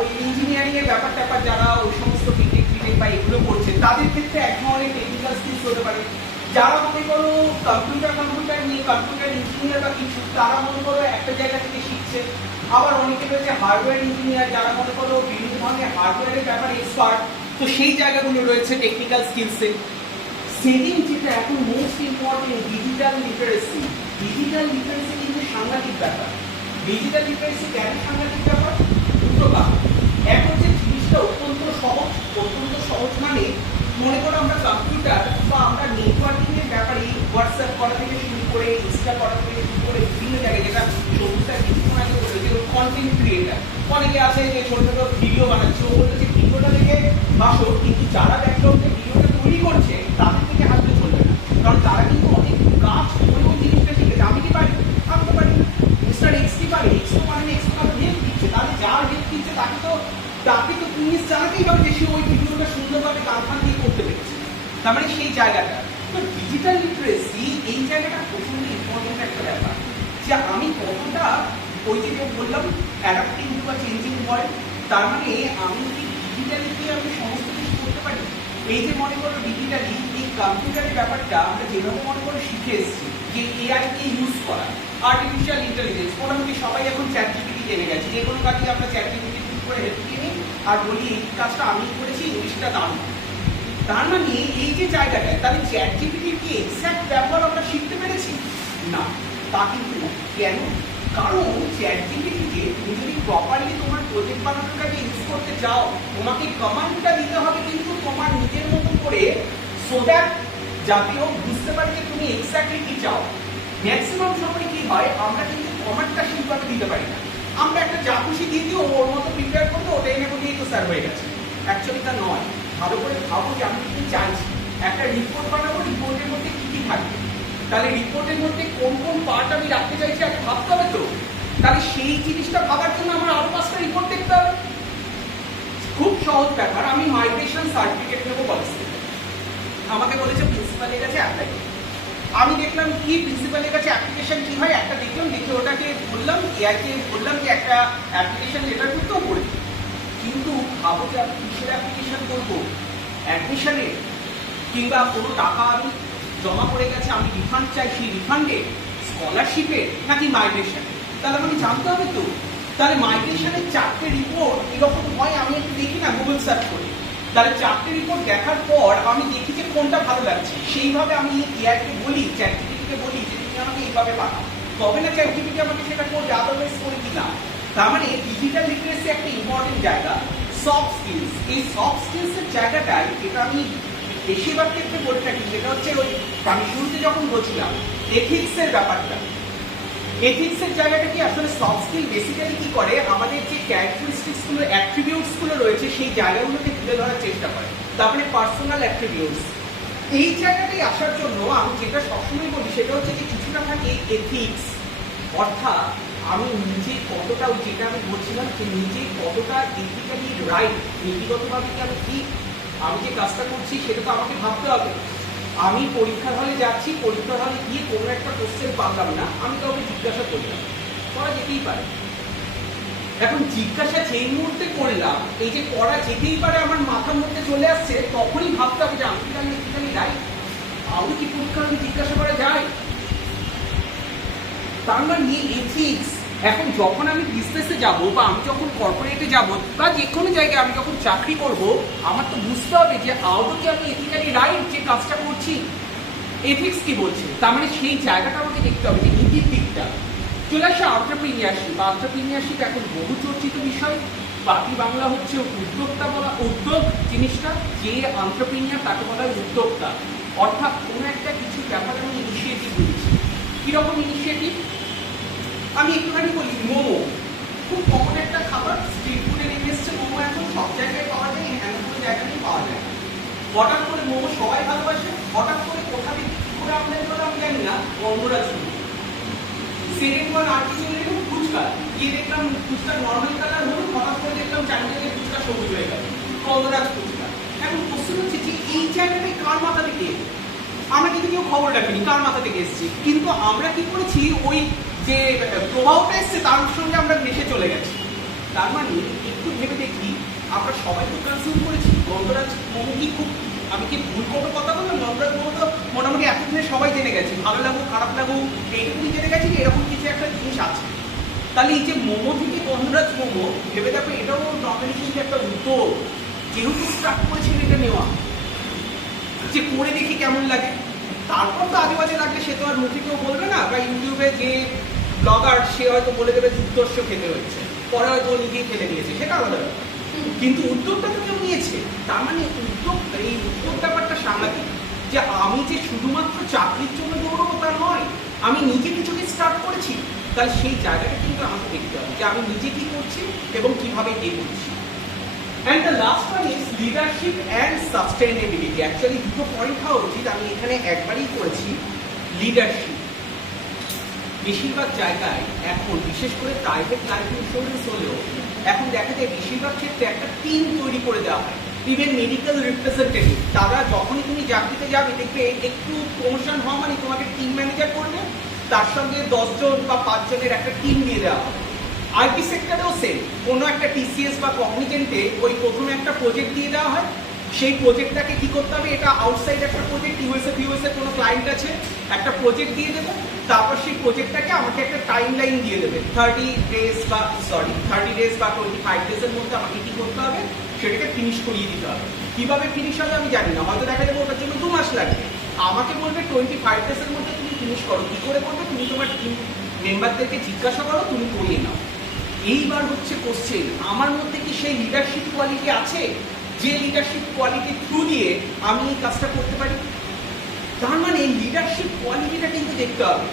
ওই ইঞ্জিনিয়ারিং এর ব্যাপার ট্যাপার, যারা ওই সমস্ত বিটেক বা এগুলো করছে, তাদের ক্ষেত্রে এক ধরনের টেকনিক্যাল স্কিলস হতে পারে। যারা মনে করো কম্পিউটার নিয়ে কম্পিউটার ইঞ্জিনিয়ার বা কিছু, তারা মনে করো একটা জায়গা থেকে শিখছে। আবার অনেকে রয়েছে হার্ডওয়্যার ইঞ্জিনিয়ার, যারা মনে করো বিভিন্ন ধরনের হার্ডওয়্যারের ব্যাপারে এক্সপার্ট, তো সেই জায়গাগুলো রয়েছে টেকনিক্যাল স্কিলসে। সেকেন্ড যেটা এখন most important, digital literacy. Digital literacy কিন্তু সাংঘাতিক ব্যাপার। ডিজিটাল লিটারেসি কেন সাংঘাতিক ব্যাপার? দুটো কারণ। এক হচ্ছে জিনিসটা অত্যন্ত সহজ মানে মনে করো আমরা কম্পিউটার বা আমরা নেটওয়ার্কিং এর ব্যাপারে হোয়াটসঅ্যাপ করা থেকে শুরু করে, ইনস্টা করা থেকে শুরু করে বিভিন্ন জায়গায়, যেটা সবুজটা কিছুক্ষণ আগে বললো যে কন্টেন্ট ক্রিয়েটার, অনেকে আছে যে ছোট ছোট ভিডিও বানাচ্ছে, ও বললো যে ভিডিওটা দেখে বাসো, কিন্তু যারা ব্যাকগ্রাউন্ডে ভিডিওটা তৈরি করছে তাদের থেকে হাসলে চলবে না, কারণ তারা কিন্তু অনেক কাজ করে ওই জিনিসটা শিখেছে। আমি কি পারি? আমি তো পারি। মিস্টার এক্স কি পারে? এক্স তো পারে, এক্স তো কারো হেল্প দিচ্ছে, তাহলে যার হেল্প দিচ্ছে তাকে তো জিনিস জানাতেই হবে যে সে ওই ভিডিওটা সুন্দরভাবে কারখানা দিয়ে করতে পেরেছে। তার মানে সেই জায়গাটা তো ডিজিটাল লিটারেসি, এই জায়গাটা প্রচন্ড ইম্পর্টেন্ট একটা ব্যাপার, যে আমি কতটা ওই যে বললাম অ্যাডাপ্টিং টু বা চেঞ্জিং ওয়ার্ল্ড। তার মানে আমি কি ডিজিটালি আমি সমস্ত কিছু করতে পারি। এই যে মনে করো ডিজিটালি এই কম্পিউটারের ব্যাপারটা আমরা যেভাবে মনে করো শিখে এসেছি, যে এআই কে ইউজ করা, আর্টিফিশিয়াল ইন্টেলিজেন্স, মোটামুটি সবাই এখন চ্যাটজিপিটি জেনে গেছে, যে কোনো কাজে আমরা চ্যাটজিপিটি ইউজ করে হেল্প নিয়ে নিই আর বলি এই কাজটা আমি করেছি, ইংলিশটা দারুণ। তার মানে এই যে জায়গাটায়, তাহলে চ্যাটজিপিটির কি এক্সাক্ট ব্যবহার আমরা শিখতে পেরেছি? না, তা কিন্তু না। কেন? কারণ চ্যাটজিপিটিকে তুমি যদি প্রপারলি তোমার প্রজেক্ট বানানোর কাজে ইউজ করতে চাও, তোমাকে কমান্ডটা দিতে হবে কিন্তু তোমার নিজের মতো করে, সো দ্যাট যাতে ও বুঝতে পারে যে তুমি এক্স্যাক্টলি কি চাও। ম্যাক্সিমাম সময় কি হয়, আমরা কিন্তু কমান্ডটা ঠিকভাবে দিতে পারি না, আমরা একটা যা খুশি দিয়ে দিই, ওর মতো প্রিপেয়ার করতে, ওটা এনে বলিয়েই তো স্যার হয়ে গেছে। অ্যাকচুয়ালি তা নয়। ভালো করে ভাবো যে আমি কি চাইছি। একটা রিপোর্ট বানাবো, রিপোর্টের মধ্যে কি কি থাকবে, তাহলে রিপোর্টের মধ্যে কোন কোন পার্ট আমি রাখতে চাইছি আগে ভাবতে হবে তো। তাহলে সেই জিনিসটা ভাবার জন্য আমার আরো 5টা রিপোর্ট দেখতে হবে। খুব সহজ ব্যাপার। আমি মাইগ্রেশন সার্টিফিকেট নেবো কলেজ থেকে, আমাকে বলেছে প্রিন্সিপালের কাছে অ্যাপ্লাই করতে। আমি দেখলাম কি প্রিন্সিপালের কাছে অ্যাপ্লিকেশন কি হয়, একটা দেখলাম, দেখে ওটাকে বললাম, এআইকে বললাম যে একটা অ্যাপ্লিকেশন লেটার করতেও করে। কিন্তু ভাবো যে আমি কিসের অ্যাপ্লিকেশন করবো, অ্যাডমিশনের, কিংবা কোনো টাকা আমি জমা করে গেছে আমি রিফান্ড চাই, সেই রিফান্ডে, স্কলারশিপের, নাকি মাইগ্রেশন। তাহলে আমাকে জানতে হবে তো। তাহলে মাইগ্রেশনের 4টে রিপোর্ট এরকম হয়, আমি একটু দেখি না গুগল সার্চ করি। তাহলে 4টে রিপোর্ট দেখার পর আমি দেখি যে কোনটা ভালো লাগছে, সেইভাবে আমি এআইকে বলি, চ্যাটজিপিটিকে বলি যে তুমি আমাকে এইভাবে পাঠাও, তবে না চ্যাটজিপিটি আমাকে সেটা করবে, আদারওয়াইজ করে কি না। তার মানে ডিজিটাল লিটারেসি একটা ইম্পর্টেন্ট জায়গা। সফট স্কিলস, এই সফট স্কিলসের জায়গাটাই যেটা আমি বেশিরভাগ ক্ষেত্রে বলে থাকি, যেটা হচ্ছে ওই আমি শুরুতে যখন বলছিলাম এথিক্সের ব্যাপারটা। এথিক্সের জায়গাটা কি আসলে সফট স্কিল বেসিক্যালি কি করে আমাদের যে ক্যারেক্টারিস্টিক্স গুলো অ্যাট্রিবিউটস গুলো রয়েছে সেই জায়গাগুলোকে তুলে ধরার চেষ্টা করে, তারপরে পার্সোনাল অ্যাট্রিবিউটস। এই জায়গাটাই আসার জন্য আমি যেটা সবসময় বলি সেটা হচ্ছে যে কিছুটা থাকে এথিক্স, অর্থাৎ আমি নিজে কতটা, যেটা আমি বলছিলাম যে নিজে কতটা এথিক্যালি রাইট, নীতিগতভাবে কি আমি ঠিক, আমি যে কাজটা করছি সেটা তো আমাকে ভাবতে হবে। আমি পরীক্ষার হলে যাচ্ছি, পরীক্ষার হলে গিয়ে কোনো একটা কোশ্চেন পারলাম না, আমি কাউকে জিজ্ঞাসা করলাম, করা যেতেই পারে। এখন জিজ্ঞাসা যেই মুহূর্তে করলাম, এই যে করা যেতেই পারে আমার মাথার মধ্যে চলে আসছে, তখনই ভাবতে হবে যে আমি কি জানি এথিক্যালি রাইট, আমি কি পরীক্ষার হলে জিজ্ঞাসা করা যায়। তার মানে এথিক্স। এখন যখন আমি বিজনেসে যাব বা আমি যখন কর্পোরেটে যাব বা যে কোনো জায়গায় আমি যখন চাকরি করব, আমার তো বুঝতে হবে যে আদৌ কি আমি এথিক্যালি রাইট যে কাজটা করছি, এথিক্স কি বলছে। তার মানে সেই জায়গাটা আমাকে দেখতে হবে যে নীতির দিকটা। চলে আসে এন্টারপ্রেনিয়ারশিপ বা এন্টারপ্রেনিয়ারশিপ এখন বহু চর্চিত বিষয়। বাকি বাংলা হচ্ছে উদ্যোক্তা বলা, উদ্যোগ জিনিসটা, যে এন্টারপ্রেনিয়ার তাকে বলা হয় উদ্যোক্তা। অর্থাৎ কোনো একটা কিছু ব্যাপারে আমি ইনিশিয়েটিভ নিচ্ছি। কিরকম ইনিশিয়েটিভ আমি একটুখানি বলি। মোমো খুব কমন একটা খাবার, স্ট্রিট ফুডে নেমে এসছে মোমো, এখন সব জায়গায় পাওয়া যায়, এমন কোনো জায়গাতেই পাওয়া যায় না। হঠাৎ করে মোমো সবাই ভালোবাসে, হঠাৎ করে কোথা থেকে কি করে আমদানি করে আমি জানি না, বন্ধুরা ছিল। সেকেন্ড ওয়ান আর কিছু নেই, ফুচকা গিয়ে দেখলাম ফুচকা নর্মাল কালার হলো, হঠাৎ করে দেখলাম চারিদিকে ফুচকা সবুজ হয়ে গেল, কলরাজ ফুচকা। এখন কোশ্চেন হচ্ছে যে এই জায়গাটায় কার মাথা থেকে, আমরা কিন্তু কেউ খবর রাখিনি কার মাথা থেকে এসেছি, কিন্তু আমরা কি করেছি ওই যে প্রভাবটা এসছে তার সঙ্গে আমরা মিশে চলে গেছি। তার মানে একটু ভেবে দেখি, আমরা সবাই তো কনজিউম করেছি গন্ধরাজ মোমো। কি খুব, আমি কি ভুল কোনো কথা বললাম? গন্ধরাজ মোমো তো মোটামুটি এতদিনে সবাই জেনে গেছি, ভালো লাগুক খারাপ লাগুক এইটুকুই জেনে গেছি যে এরকম কিছু একটা জিনিস আছে। তাহলে এই যে মোমো থেকে গন্ধরাজ মোমো, ভেবে দেখো এটাও অর্গানাইজেশনের একটা উদ্যোগ, যেহেতু স্টার্ট করেছিল এটা নেওয়া, যে করে দেখি কেমন লাগে। তারপর তো আজে বাজে লাগলে সে তো আর মুখে কেউ বলবে না, বা ইউটিউবে যে ব্লগার সে হয়তো বলে দেবে দুর্দর্শ খেতে হচ্ছে, পরে হয়তো নিজেই ফেলে দিয়েছে, সেটা আলাদা ব্যাপার। কিন্তু উদ্যোগটা তো কেউ নিয়েছে, তার মানে উদ্যোগ, এই উদ্যোগ ব্যাপারটা সাংঘাতিক। যে আমি যে শুধুমাত্র চাকরির জন্য দৌড়বো তা নয়, আমি নিজে কিছুকে স্টার্ট করেছি, তাহলে সেই জায়গাটা কিন্তু আমাকে দেখতে হবে যে আমি নিজে কি করছি এবং কিভাবে কি করছি। And the last one is leadership and sustainability. Actually, দুটো পয়েন্ট হওয়া উচিত, আমি এখানে একবারই করেছি লিডারশিপ। বেশিরভাগ জায়গায় এখন, বিশেষ করে প্রাইভেট লাইফ ইন্স্যুরেন্স হলেও এখন দেখা যায় বেশিরভাগ ক্ষেত্রে একটা টিম তৈরি করে দেওয়া হয়। ইভেন মেডিকেল রিপ্রেজেন্টেটিভ, তারা যখনই তুমি চাকরিতে যাবে দেখবে একটু প্রমোশন হওয়া মানে তোমাকে টিম ম্যানেজার করবে, তার সঙ্গে 10 জন বা 5 জনের একটা টিম দিয়ে দেওয়া হবে। আইটি সেক্টরেও সেম, কোনো একটা টিসিএস বা কগনিজেন্টে ওই প্রথমে একটা প্রজেক্ট দিয়ে দেওয়া হয়, সেই প্রজেক্টটাকে কি করতে হবে, এটা আউটসাইড একটা প্রজেক্ট, ইউএসএ কোনো ক্লায়েন্ট আছে, একটা প্রজেক্ট দিয়ে দেবে, তারপর সেই প্রজেক্টটাকে আমাকে একটা টাইম লাইন দিয়ে দেবে, 30 ডেজ বা 25 ডেজের মধ্যে আমাকে কি করতে হবে, সেটাকে ফিনিশ করিয়ে দিতে হবে। কিভাবে ফিনিশ হবে আমি জানি না, হয়তো দেখা যাবে ওটার জন্য 2 মাস লাগবে। আমাকে বলবে 25 ডেজের মধ্যে তুমি ফিনিশ করো। কি করে করবে, তুমি তোমার টিম মেম্বারদেরকে জিজ্ঞাসা করো, তুমি করিয়ে নাও। এইবার হচ্ছে কোশ্চেন, আমার মধ্যে কি সেই লিডারশিপ কোয়ালিটি আছে যে লিডারশিপ কোয়ালিটির থ্রু দিয়ে আমি এই কাজটা করতে পারি? তার মানে লিডারশিপ কোয়ালিটিটা কিন্তু দেখতে হবে।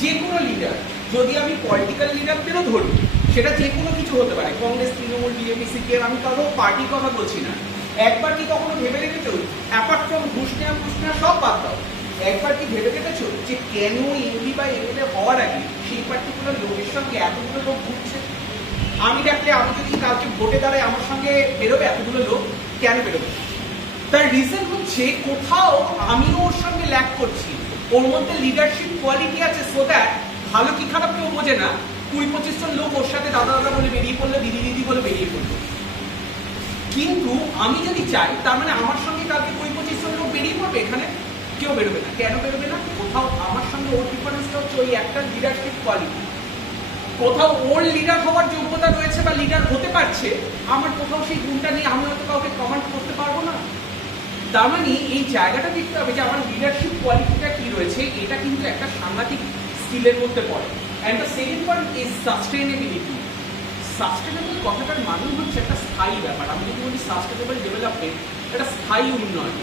যে কোনো লিডার, যদি আমি পলিটিক্যাল লিডারদেরও ধরি, সেটা যে কোনো কিছু হতে পারে, কংগ্রেস, তৃণমূল, বিজেপি, সিপিএম, আমি কারো পার্টির কথা বলছি না। একবার কি কখনো ভেবে রেখেছো, অ্যাপার্ট ফ্রম ঘুষ নেওয়া সব বাদ দাও, একবার কি ভেবে দেখেছো যে কেন এমপি বা এমএলএ হওয়ার আগে সেই পার্টিকুলার লোকের সঙ্গে এতগুলো লোক ঘুরছে? আমি দেখলে, আমি যদি কালকে ভোটে দাঁড়াই আমার সঙ্গে বেরোবে এতগুলো লোক, কেন বেরোবে? তার রিজন হচ্ছে কোথাও আমিও ওর সঙ্গে ল্যাক করছি, ওর মধ্যে লিডারশিপ কোয়ালিটি আছে, সো দ্যাট ভালো কি খারাপ কেউ বোঝে না, 20-25 জন লোক ওর সাথে দাদা দাদা বলে বেরিয়ে পড়লো, দিদি দিদি বলে বেরিয়ে পড়লো। কিন্তু আমি যদি চাই, তার মানে আমার সঙ্গে কালকে 20-25 জন লোক বেরিয়ে পড়বে, এখানে কেউ বেরোবে না। কেন বেরোবে না? কোথাও আমার সঙ্গে ওর ডিফারেন্সটা হচ্ছে ওই একটা লিডারশিপ কোয়ালিটি। কোথাও ওর লিডার হওয়ার যোগ্যতা রয়েছে বা লিডার হতে পারছে, আমার কোথাও সেই গুণটা নেই, আমি হয়তো কাউকে কমান্ড করতে পারবো না। তার মানে এই জায়গাটা দেখতে হবে যে আমার লিডারশিপ কোয়ালিটিটা কি রয়েছে, এটা কিন্তু একটা সাংঘাতিক স্কিলের মধ্যে পড়ে। And the second one is sustainability. Sustainable কথাটার মানে হচ্ছে একটা স্থায়ী ব্যাপার। আমি যদি বলি সাস্টেনেবল ডেভেলপমেন্ট, একটা স্থায়ী উন্নয়ন।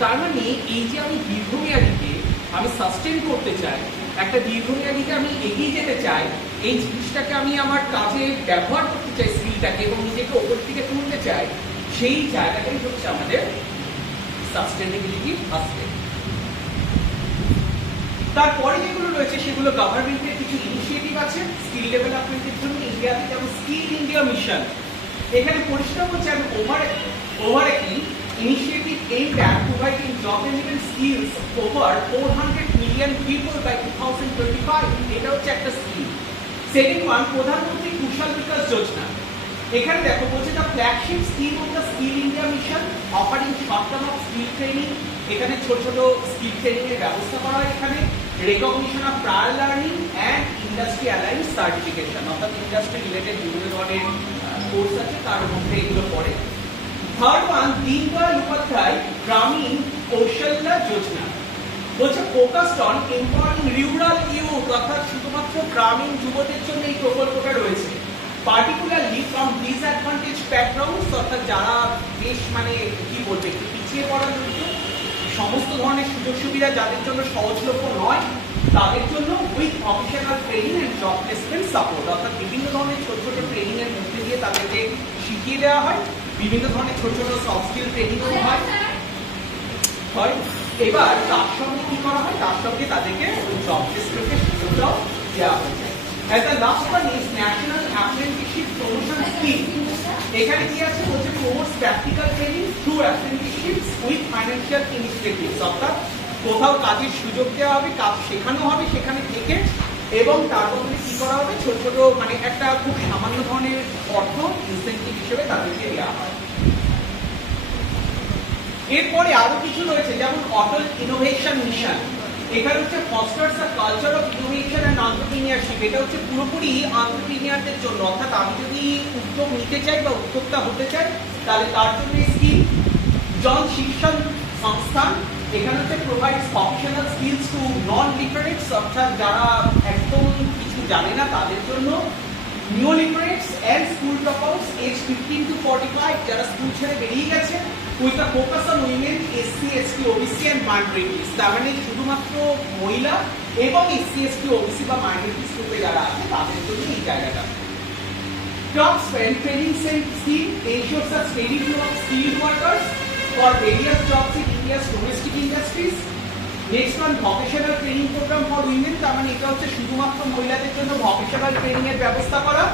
তার মানে এই যে আমি দীর্ঘমেয়াদীতে আমি সাস্টেন করতে চাই, একটা দীর্ঘমেয়াদীতে আমি এগিয়ে যেতে চাই, এই জিনিসটাকে আমি আমার কাজে ব্যবহার করতে চাই স্কিলটাকে এবং নিজেকে ওপর থেকে তুলতে চাই, সেই জায়গাটাই হচ্ছে আমাদের সাস্টেনেবিলিটি আসপেক্ট। তারপরে যেগুলো রয়েছে সেগুলো গভর্নমেন্টের কিছু ইনিশিয়েটিভ আছে স্কিল ডেভেলপমেন্টের জন্য ইন্ডিয়াতে, যেমন স্কিল ইন্ডিয়া মিশন। এখানে পরিষ্কার হচ্ছে আমি overarching initiative aimed at providing job relevant skills over 400 million people by 2025. এটা হচ্ছে একটা স্কিম। সেকেন্ড ওয়ান, প্রধানমন্ত্রী কুশল বিকাশ যোজনা। এখানে দেখো বলছে the flagship scheme of the skill India mission offering short term of skill training. এখানে ছোট ছোট স্কিল ট্রেনিং এর ব্যবস্থা করা হয়। এখানে recognition of prior learning and industry align certification, অর্থাৎ ইন্ডাস্ট্রি রিলেটেড বিভিন্ন ধরনের কোর্স আছে, তার মধ্যে এগুলো পড়ে। Third one, Deendayal Upadhyay Grameen Kaushalya Yojana. বলছে focused on empowering rural youth, অর্থাৎ শুধুমাত্র গ্রামীণ যুবদের জন্য এই প্রকল্পটা রয়েছে। পার্টিকুলারলি ফ্রম ডিসঅ্যাডভান্টেজ ব্যাকগ্রাউন্ডস, অর্থাৎ যারা বেশ মানে কি বলবে একটু পিছিয়ে পড়া লোক, সমস্ত ধরনের সুযোগ সুবিধা যাদের জন্য সহজলভ্য নয় তাদের জন্য with official training and job placement support, অর্থাৎ বিভিন্ন ধরনের ছোট ছোট ট্রেনিং এর মধ্যে দিয়ে তাদেরকে শিখিয়ে দেওয়া হয়, বিভিন্ন ধরনের ছোট ছোট সফট স্কিল ট্রেনিং হয়। এবার তার সঙ্গে কি করা হয়, তার সঙ্গে তাদেরকে জব প্লেসমেন্টের সুযোগটাও দেওয়া হয়েছে। As the last one is National Apprenticeship Promotion Scheme. এখানে কি আছে বলছে promotes practical training through apprenticeships with financial initiatives, অর্থাৎ কোথাও কাজের সুযোগ দেওয়া হবে, কাজ শেখানো হবে সেখানে থেকে, এবং তার মধ্যে কি করা হবে ছোট ছোট মানে একটা খুব সামান্য ধরনের অর্থ ইনসেন্টিভ হিসেবে তাদেরকে দেওয়া হয়। এরপরে আরো কিছু রয়েছে যেমন অটল ইনোভেশন মিশন। এখানে হচ্ছে fosters a culture of innovation and entrepreneurship. এটা হচ্ছে পুরোপুরি এন্টারপ্রেনিয়রদের জন্য, অর্থাৎ আমি যদি উদ্যোগ নিতে চাই বা উদ্যোক্তা হতে চাই তাহলে তার জন্য স্কিল। জন শিক্ষণ সংস্থান, এখানে হচ্ছে provides professional skills to non literates, অর্থাৎ যারা একদম কিছু জানে না তাদের জন্য। New literates and school dropouts age 15 to 45, যারা স্কুল ছেড়ে বেরিয়ে গেছে, with a focus on women, SC ST OBC and minorities. তার মানে শুধুমাত্র মহিলা এবং এসসি এসটি ওবিসি বা মাইনরিটিস গ্রুপে যারা আছে তাদের জন্য এই জায়গাটা। Job spend training scheme ensures the steady flow of skilled workers for various jobs in India's domestic industries. Next one, vocational training programme for women. তার মানে এটা হচ্ছে শুধুমাত্র মহিলাদের জন্য ভকেশনাল ট্রেনিং এর ব্যবস্থা করা।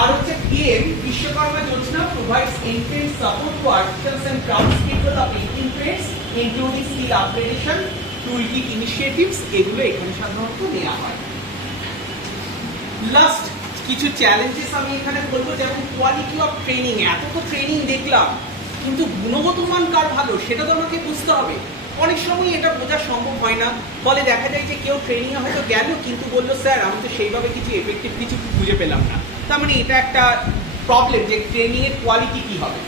আর হচ্ছে PM Vishwakarma Yojana provides entrance support to artisans and crafts people of Indian trades including skill upgradation toolkit initiatives. এগুলো এখানে সাধারণত নেওয়া হয়। লাস্ট কিছু চ্যালেঞ্জেস আমি এখানে বলবো, যেমন কোয়ালিটি অফ ট্রেনিং। এত তো ট্রেনিং দেখলাম, কিন্তু গুণগত মান কার ভালো সেটা তো আমাকে বুঝতে হবে। অনেক সময় এটা বোঝা সম্ভব হয় না, ফলে দেখা যায় যে কেউ ট্রেনিং এ হয়তো গেল কিন্তু বললো স্যার আমি তো সেইভাবে কিছু এফেক্টিভ কিছু খুঁজে পেলাম না। তার মানে এটা একটা প্রবলেম যে ট্রেনিং এর কোয়ালিটি কি হবে।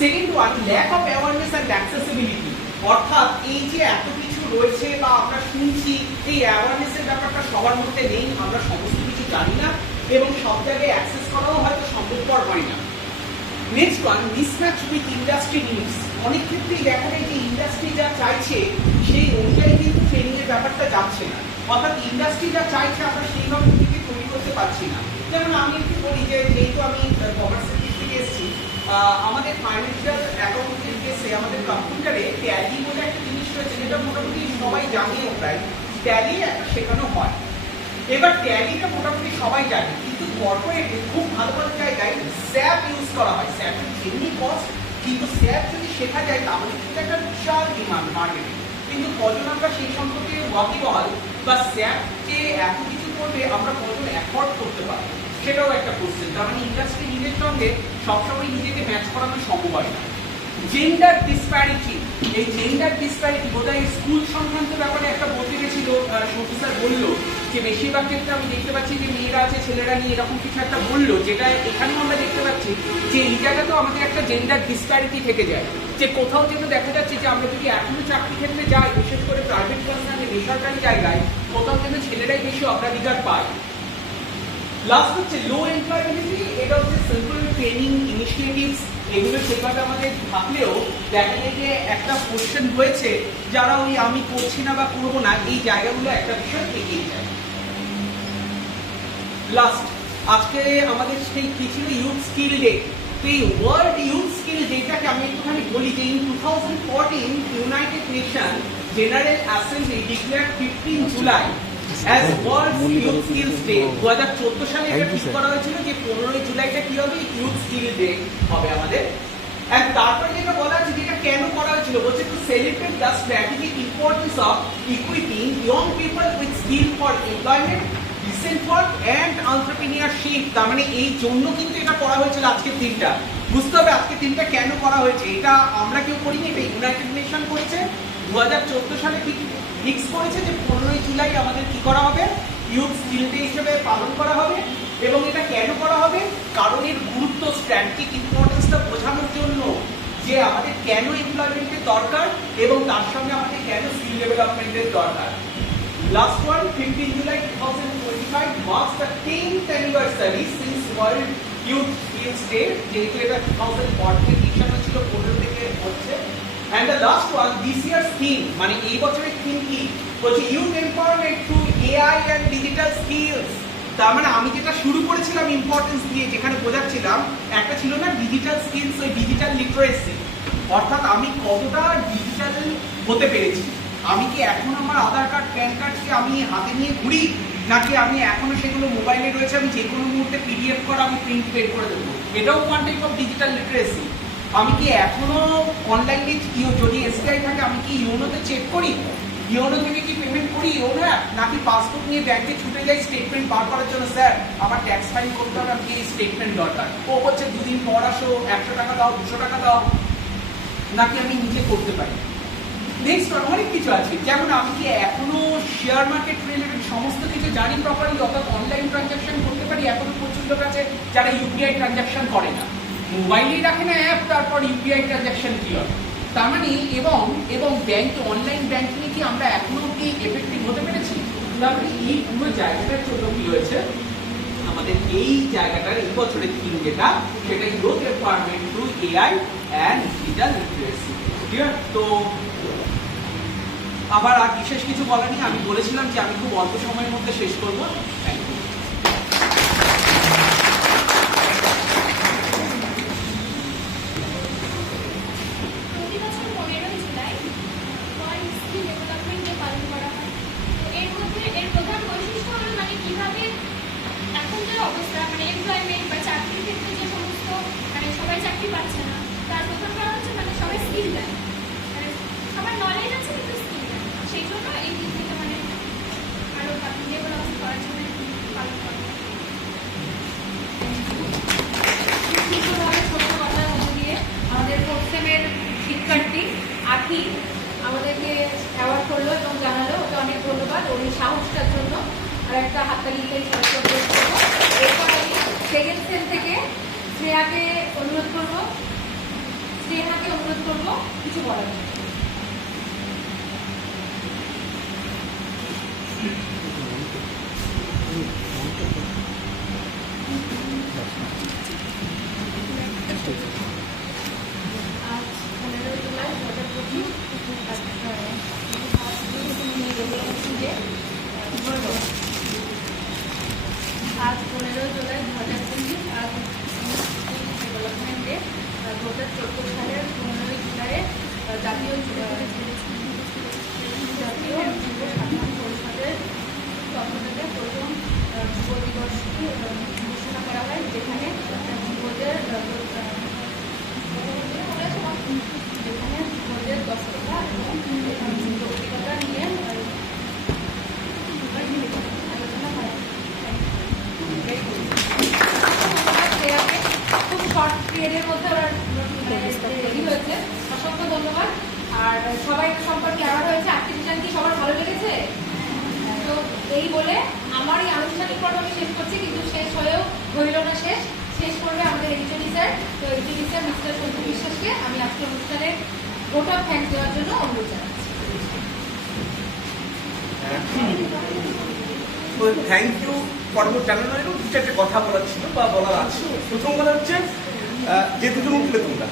Second one, lack of awareness and accessibility, অর্থাৎ এই যে এত কিছু রয়েছে বা আমরা শুনছি, এই অ্যাওয়ারনেসের ব্যাপারটা সবার মধ্যে নেই, আমরা সমস্ত কিছু জানি না এবং সব জায়গায় অ্যাক্সেস করাও হয়তো সম্ভবপর হয় না। Next one, mismatch with industry needs. অনেক ক্ষেত্রেই দেখা যায় যে ইন্ডাস্ট্রি যা চাইছে সেই অনুযায়ী কিন্তু ট্রেনিং এর ব্যাপারটা যাচ্ছে না, অর্থাৎ ইন্ডাস্ট্রি যা চাইছে আমরা সেইভাবে থেকে তৈরি করতে পারছি না। যেমন আমি একটু বলি যে যেহেতু আমি কমার্সের দিক থেকে এসেছি, আমাদের ফাইন্যান্সিয়াল অ্যাকাউন্টের কেসে আমাদের কম্পিউটারে ট্যালি বলে একটা জিনিস রয়েছে যেটা মোটামুটি সবাই জানেও, প্রায় ট্যালি একটা শেখানো হয়। এবার ট্যালিটা মোটামুটি সবাই জানে, কিন্তু কর্পোরেটে খুব ভালো ভালো জায়গায় স্যাপ ইউজ করা হয়। স্যাপের যেমনি কস্ট, কিন্তু স্যাপ যদি শেখা যায় তাহলে কিন্তু একটা বিশাল ডিমান্ড মার্কেটে। কিন্তু কজন আমরা সেই সম্পর্কে ওয়াকিবহাল বা স্যাপ যে এত কিছু করবে আমরা কজন অ্যাফোর্ড করতে পারবো সেটাও একটা কোশ্চেন। তার মানে ইন্ডাস্ট্রি নিজের সঙ্গে সবসময় নিজেকে ম্যাচ করানো সম্ভব হয় না। জেন্ডার ডিসপ্যারিটি, এই জেন্ডার ডিসপ্যারিটি বোধহয় স্কুল সংক্রান্ত ব্যাপারে একটা বলতে গেছিল, সত্যি স্যার বললো যে বেশিরভাগ ক্ষেত্রে আমি দেখতে পাচ্ছি যে মেয়েরা আছে ছেলেরা নিয়ে এরকম কিছু একটা বললো, যেটা এখানেও আমরা দেখতে পাচ্ছি যে এই জায়গাতেও আমাদের একটা জেন্ডার ডিসপ্যারিটি থেকে যায়। যে কোথাও যেন দেখা যাচ্ছে যে আমরা যদি এখনো চাকরি ক্ষেত্রে যাই, বিশেষ করে প্রাইভেট পার্সোনাল বেসরকারি জায়গায়, কোথাও যেন ছেলেরাই বেশি অগ্রাধিকার পায়। লাস্ট হচ্ছে লো এমপ্লয়াবিলিটি। এটা হচ্ছে সিম্পল ট্রেনিং ইনিশিয়েটিভস, এগুলো সেভাবে আমাদের থাকলেও দেখা যায় যে একটা কোশ্চেন হয়েছে যারা ওই আমি করছি না বা করবো না, এই জায়গাগুলো একটা বিষয় থেকেই যায়। লাস্ট আজকে আমাদের সেই কি ছিল ইউথ স্কিল ডে। তো এই ওয়ার্ল্ড ইউথ স্কিল ডেটাকে আমি একটুখানি বলি যে in 2014 United nation general assembly declare 15 July as world youth skills day. 2014 সালে এটা ঠিক করা হয়েছিল যে 15 জুলাইটা কি হবে, ইউথ স্কিল ডে হবে আমাদের। And তারপরে যেটা বলা আছে যেটা কেন করা হয়েছিল, বলছে to celebrate the strategic importance of equipping young people with skill for employment, decent work and entrepreneurship. তার মানে এই জন্য কিন্তু এটা করা হয়েছিল আজকের দিনটা। বুঝতে হবে আজকের দিনটা কেন করা হয়েছে, এটা আমরা কেউ করিনি, এটা ইউনাইটেড নেশন করেছে। 2014 সালে ফিক্স করেছে যে 15 জুলাই আমাদের কি করা হবে, ইউথ স্কিল ডে হিসেবে পালন করা হবে। এবং এটা কেন করা হবে, কারণ এর গুরুত্ব, স্ট্র্যাটেজিক ইম্পর্টেন্সটা বোঝানোর জন্য যে আমাদের কেন এমপ্লয়মেন্টের দরকার এবং তার সঙ্গে আমাদের কেন স্কিল ডেভেলপমেন্টের দরকার। Last one, 15 July 2025 marks the 10th anniversary since World Youth Skills Day, যেহেতু এটা 2014 এডিশন ছিল, 15 থেকে হচ্ছে। And the last one, this year's theme, মানে এই বছরের থিম কি, বলছে youth empowerment through AI and digital skills. তার মানে আমি যেটা শুরু করেছিলাম ইম্পর্টেন্স দিয়ে, যেখানে বোঝাচ্ছিলাম একটা ছিল না ডিজিটাল স্কিলস, ওই ডিজিটাল লিটারেসি, অর্থাৎ আমি কতটা ডিজিটাল হতে পেরেছি। আমি কি এখন আমার আধার কার্ড প্যান কার্ডকে আমি হাতে নিয়ে ঘুরি, নাকি আমি এখনো সেগুলো মোবাইলে রয়েছে, আমি যে কোনো মুহূর্তে পিডিএফ করা আমি প্রিন্ট বের করে দেবো, এটাও one type of digital literacy. আমি কি এখনো অনলাইনে যদি এসবিআই থাকে আমি কি ইউনোতে চেক করি, ইউনো থেকে কি পেমেন্ট করি ইউনো অ্যাপ, নাকি পাসবুক নিয়ে ব্যাংকে ছুটে যাই স্টেটমেন্ট বার করার জন্য, স্যার আমার ট্যাক্স ফাইল করতে হবে, আমি এই স্টেটমেন্ট দরকার, ও বলছে দুদিন পর আসো, 100 টাকা দাও, 200 টাকা দাও, নাকি আমি নিজে করতে পারি। নেক্সট অনেক কিছু আছে, যেমন আমি কি এখনো শেয়ার মার্কেট রিলেটেড সমস্ত কিছু জানি প্রপারলি, অর্থাৎ অনলাইন ট্রানজাকশন করতে পারি। এখনো প্রচুর লোক আছে যারা ইউপিআই ট্রানজাকশন করে না, মোবাইলেই রাখে না অ্যাপ, তারপর ইউপিআই ট্রানজাকশন কি হয়। তার মানে এবং ব্যাংক, অনলাইন ব্যাংকিং কি আমরা এখনো কি এফেক্টিভ হতে পেরেছি। তারপরে এই পুরো জায়গাটার জন্য কি হয়েছে, আমাদের এই জায়গাটার এই বছরের থিম যেটা, সেটা youth empowerment through AI and digital literacy. ঠিক আছে, তো আবার আর বিশেষ কিছু বলা নেই, আমি বলেছিলাম যে আমি খুব অল্প সময়ের মধ্যে শেষ করবো। Thank you. অবস্থা মানে এমপ্লয়মেন্ট বা চাকরির ক্ষেত্রে যে সমস্ত মানে সবাই চাকরি পাচ্ছে না, তার প্রথম কারণ হচ্ছে মানে সবাই স্কিল দেয়, মানে সবার নলেজ আছে কিন্তু স্কিল দেয়। সেই জন্য এই দিক থেকে মানে আরো ডেভেলপ করার জন্য পালন করা। ছোট কথার মধ্যে দিয়ে আমাদের ফোর্থ সেমের শিক্ষার্থী আখি আমাদেরকে অ্যাওয়ার্ড করলো এবং জানালো, ওটা অনেক ধন্যবাদ ওই সাহসটার জন্য। আর একটা হাততালিতে এরপর আমি সেকেন্ড সেম থেকে স্নেহাকে অনুরোধ করবো কিছু বলার। আজ 15 জুলাই 2025 आज 15 जुलाई 2025 आज डेवलपमेंट डे। 2014 সালের 15 জুলাই জাতীয় যুব সাধারণ পরিষদের পক্ষ থেকে প্রথম যুব দিবসটি ঘোষণা করা হয়, যেখানে যুবদের দক্ষতা এবং যৌক্তিকতা নিয়ে আলোচনা হয়। খুব শর্ট পিরিয়ডের মধ্যে ওরা রেডি হয়েছে, অসংখ্য ধন্যবাদ। আর সবাই সম্পর্কে অ্যাওয়ার্ড হয়েছে, অ্যাক্টিভিশন কি সবার ভালো লেগেছে? তো এই বলে আমার এই আনুষ্ঠানিক পর্ব আমি শেষ করছি, কিন্তু শেষ হয়েও হইল না, শেষ করবে আমাদের এডিটরি স্যার। তো এডিটরি স্যার মিস্টার সন্তু বিশ্বাসকে আমি আজকে অনুষ্ঠানে ভোট অফ থ্যাঙ্কস দেওয়ার জন্য অনুরোধ জানাচ্ছি। থ্যাংক ইউ পর্ব জানানোর দু চারটে কথা বলার ছিল বা বলার আছে। প্রথম কথা হচ্ছে যে দুজন উঠলে তোমরা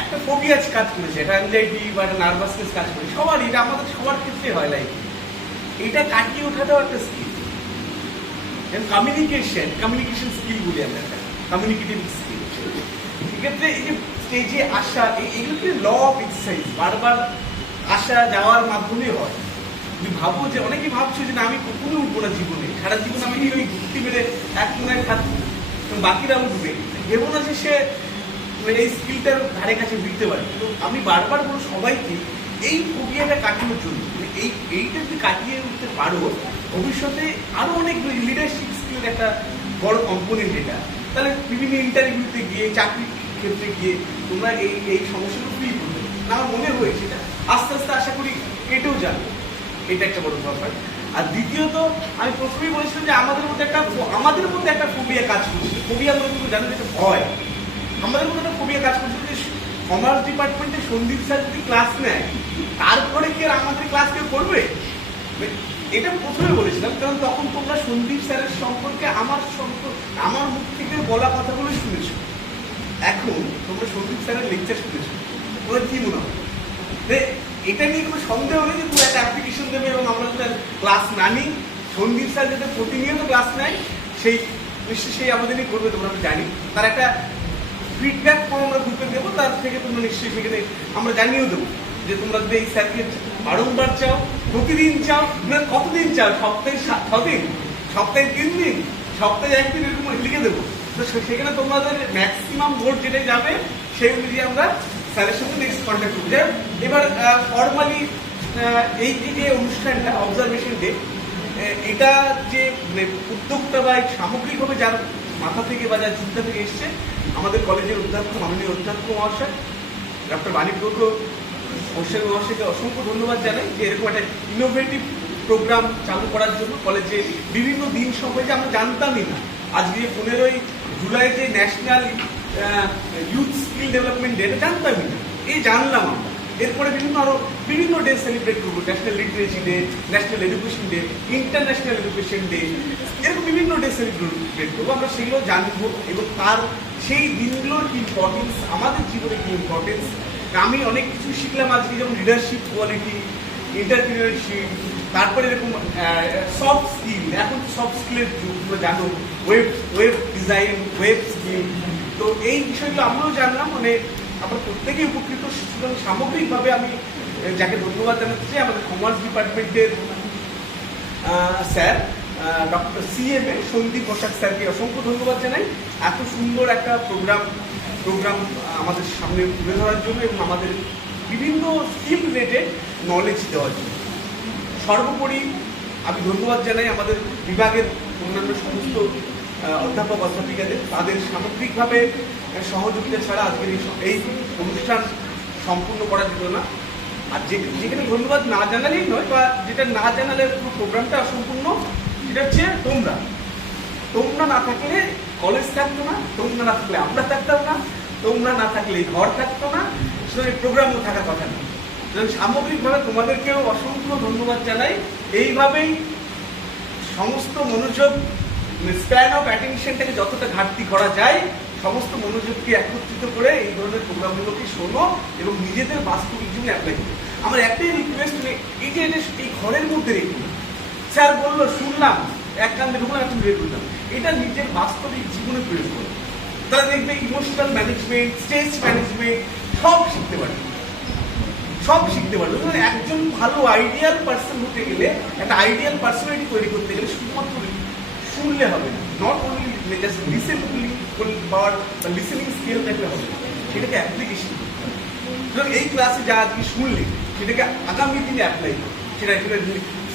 একটা ফোবিয়া কাজ করেছে, এটা অ্যাংজাইটি বা একটা নার্ভাসনেস কাজ করে সবারই, এটা আমাদের সবার ক্ষেত্রে হয় লাইফে। এইটা কাটিয়ে ওঠাটাও একটা স্কিল। যেমন কমিউনিকেশন স্কিল বলি আমরা, কমিউনিকেটিভ স্কিল। সেক্ষেত্রে এই যে স্টেজে আসা, এগুলো কি ল অফ এক্সারসাইজ, বারবার আসা যাওয়ার মাধ্যমে হয়। তুমি ভাবো যে অনেকে ভাবছো যে না আমি কখনো উঠবো না জীবনে, সারা জীবন আমি ওই ঘুরতে মেরে এক কোনায় থাকবো, বাকিরা উঠবে, ভেবো না যে সে এই স্কিলটার ধারে কাছে ফিরতে পারে। তো আমি বারবার বলবো সবাইকে এই ফোবিয়াটা কাটানোর জন্য, এইটা যদি কাটিয়ে উঠতে পারো ভবিষ্যতে আরো অনেক লিডারশিপ স্কিলের একটা বড় কম্পোনেন্ট এটা। তাহলে বিভিন্ন ইন্টারভিউতে গিয়ে, চাকরির ক্ষেত্রে গিয়ে তোমরা এই সমস্যাগুলো ফিল করবে না। আমার মনে হয় সেটা আস্তে আস্তে আশা করি কেটেও যাবে, এটা একটা বড় ব্যাপার। আর দ্বিতীয়ত আমি প্রথমেই বলেছিলাম যে আমাদের মধ্যে একটা ফোবিয়া কাজ করছে। ফোবিয়া বলে তুমি জানো যেটা ভয়, আমাদের মধ্যে একটা ফোবিয়া কাজ করছে যে কমার্স ডিপার্টমেন্টে সন্দীপ স্যার যদি ক্লাস নেয় তারপরে কি আর আমাদের ক্লাস কেউ করবে, এটা প্রথমে বলেছিলাম। কারণ তখন তোমরা সন্দীপ স্যারের সম্পর্কে আমার মুখ থেকে বলা কথাগুলো শুনেছো, এখন তোমরা সন্দীপ স্যারের লেকচার শুনেছো, তোমার কি মনে হয়? এটা নিয়ে কোনো সন্দেহ নেই যে তুমি একটা অ্যাপ্লিকেশন দেবে এবং আমরা যদি ক্লাস না নিই, সন্দীপ স্যার যাতে প্রতিনিয়ত ক্লাস নেয় সেই নিশ্চয়ই সেই আমাদেরই করবে, তোমরা আমি জানি। তার একটা ফিডব্যাক আমরা গ্রুপে দেবো, তার থেকে তোমরা নিশ্চয়ই সেখানে আমরা জানিয়েও দেবো যে তোমরা যদি এই স্যারকে বারংবার চাও, প্রতিদিন চাও, মানে কতদিন চাও, সপ্তাহে 6 দিন, সপ্তাহে 3 দিন, সপ্তাহে 1 দিন, এরকম লিখে দেবো। তো সেখানে তোমাদের ম্যাক্সিমাম ভোট যেটা যাবে সেই অনুযায়ী আমরা স্যারের সঙ্গে নেক্সট কন্ট্যাক্ট করবো। এবার ফর্মালি এই যে অনুষ্ঠানটা অবজারভেশন ডে, এটা যে উদ্যোগটা বা সামগ্রিকভাবে যার মাথা থেকে বা যার চিন্তা থেকে এসছে, আমাদের কলেজের অধ্যক্ষ, মাননীয় অধ্যক্ষ মহাশয় ডক্টর বাণীপ্রজ্ঞ মহাশয়কে অসংখ্য ধন্যবাদ জানাই যে এরকম একটা ইনোভেটিভ প্রোগ্রাম চালু করার জন্য কলেজে বিভিন্ন দিন সম্পর্কে আমরা জানতামই না। আজকে 15ই জুলাই যে national youth skill development day, এটা জানতামই না, এই জানলাম আমরা। এরপরে বিভিন্ন ডে সেলিব্রেট করবো, national literacy day, national education day, international education day, এরকম বিভিন্ন ডে সেলিব্রেট করবো। আমরা সেগুলো জানবো এবং তার সেই দিনগুলোর কি ইম্পর্টেন্স, আমাদের জীবনে কি ইম্পর্টেন্স। আমি অনেক কিছু শিখলাম আজকে, যেমন লিডারশিপ কোয়ালিটি, এন্টারপ্রিনারশিপ, তারপরে এরকম সফট স্কিল। এখন সফট স্কিলের যুগ, তোমরা জানো, ওয়েব ডিজাইন, ওয়েব স্কিল। তো এই বিষয়গুলো আমরাও জানলাম, মানে আমরা প্রত্যেকেই উপকৃত। সুতরাং সামগ্রিকভাবে আমি যাকে ধন্যবাদ জানাতে চাই, আমাদের কমার্স ডিপার্টমেন্টের sir doctor CMA Sandeep Basak স্যারকে অসংখ্য ধন্যবাদ জানাই এত সুন্দর একটা প্রোগ্রাম আমাদের সামনে তুলে ধরার জন্য এবং আমাদের বিভিন্ন স্কিল রিলেটেড নলেজ দেওয়ার জন্য। সর্বোপরি আমি ধন্যবাদ জানাই আমাদের বিভাগের অন্যান্য সমস্ত অধ্যাপক অধ্যাপিকাদের, তাদের সামগ্রিকভাবে সহযোগিতা ছাড়া আজকের এই অনুষ্ঠান সম্পূর্ণ করা যেত না। আর যেখানে ধন্যবাদ না জানালেই নয়, বা যেটা না জানালে পুরো প্রোগ্রামটা অসম্পূর্ণ, সেটা হচ্ছে তোমরা না থাকলে কলেজ থাকতো না, তোমরা না থাকলে আমরা থাকতাম না, তোমরা না থাকলে ঘর থাকতো না, সুতরাং প্রোগ্রামও থাকার কথা না। সামগ্রিকভাবে তোমাদেরকেও অসংখ্য ধন্যবাদ জানাই। এইভাবেই সমস্ত মনোযোগ, স্প্যান অফ অ্যাটেনশনটাকে যতটা ঘাটতি করা যায়, সমস্ত মনোযোগকে একত্রিত করে এই ধরনের প্রোগ্রামগুলোকে শোনো এবং নিজেদের বাস্তবিক জীবনে অ্যাপ্লাই করো। আমার একটাই রিকোয়েস্ট, এই যে এই ঘরের মধ্যে রেখে স্যার বললো, শুনলাম, এক কান্দে ঢুকলাম, একটু বের করলাম, এটা নিজের বাস্তবিক জীবনে প্রয়োগ করো। তারা দেখবে ইমোশনাল ম্যানেজমেন্ট, স্ট্রেস ম্যানেজমেন্ট সব শিখতে পারবে। একজন ভালো আইডিয়াল পার্সন হতে গেলে, একটা আইডিয়াল পার্সোনালিটি তৈরি করতে গেলে শুধুমাত্র শুনলে হবে না, not only just listening skill থাকলে হবে, সেটাকে অ্যাপ্লিকেশন করতে হবে। সুতরাং এই ক্লাসে যা আজকে শুনলে সেটাকে আগামী দিনে অ্যাপ্লাই করো, সেটা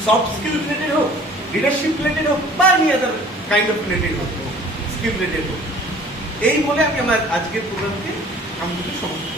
সফট স্কিল রিলেটেড হোক, লিডারশিপ রিলেটেড হোক, বা any other kind of related হোক, স্কিল রিলেটেড হোক। এই বলে আমি আমার আজকের প্রোগ্রামকে সমাপ্ত